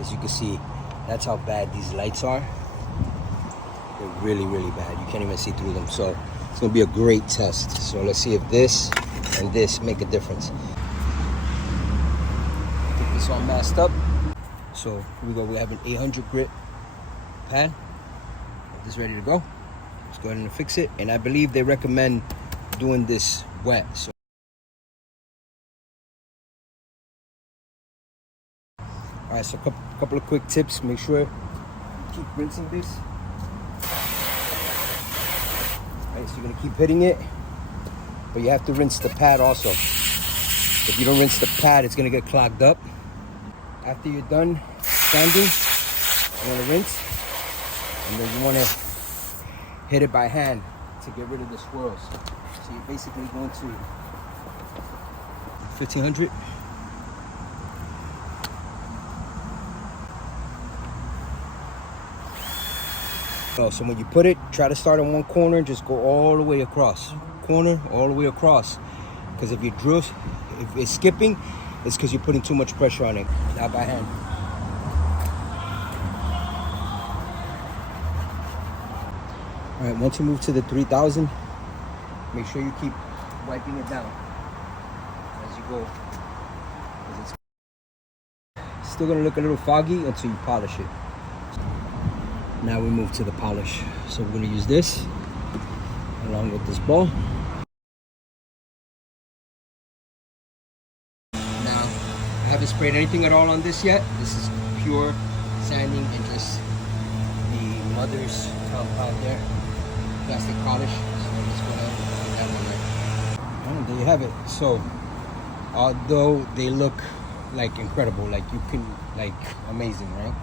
As you can see, that's how bad these lights are. They're really, really bad. You can't even see through them. So it's gonna be a great test. So let's see if this and this make a difference. Get this all masked up. So here we go. We have an 800 grit pad. Get this ready to go. Let's go ahead and fix it. And I believe they recommend doing this wet. So all right, so a couple of quick tips. Make sure you keep rinsing this. All right, so you're gonna keep hitting it, but you have to rinse the pad also. If you don't rinse the pad, it's gonna get clogged up. After you're done sanding, you wanna rinse, and then you wanna hit it by hand to get rid of the swirls. So you're basically going to 1500. So when you put it, try to start on one corner and just go all the way across. Corner, all the way across. Because if if it's skipping, it's because you're putting too much pressure on it. Not by hand. All right, once you move to the 3000, make sure you keep wiping it down as you go. It's still gonna look a little foggy until you polish it. Now we move to the polish. So we're gonna use this along with this ball. Now, I haven't sprayed anything at all on this yet. This is pure sanding and just the Mothers compound there. Plastic polish. So I'm just gonna put that one there. And there you have it. So, although they look like incredible, like you can, like amazing, right?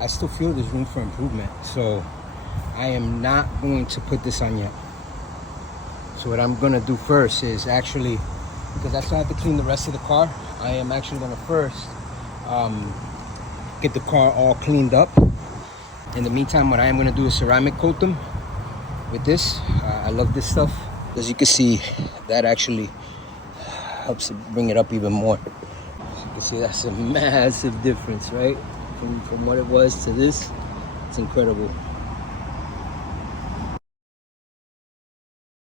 I still feel there's room for improvement. So I am not going to put this on yet. So what I'm gonna do first is actually, because I still have to clean the rest of the car, I am actually gonna first get the car all cleaned up. In the meantime, what I am gonna do is ceramic coat them with this. I love this stuff. As you can see, that actually helps bring it up even more. As you can see, that's a massive difference, right? From what it was to this, it's incredible.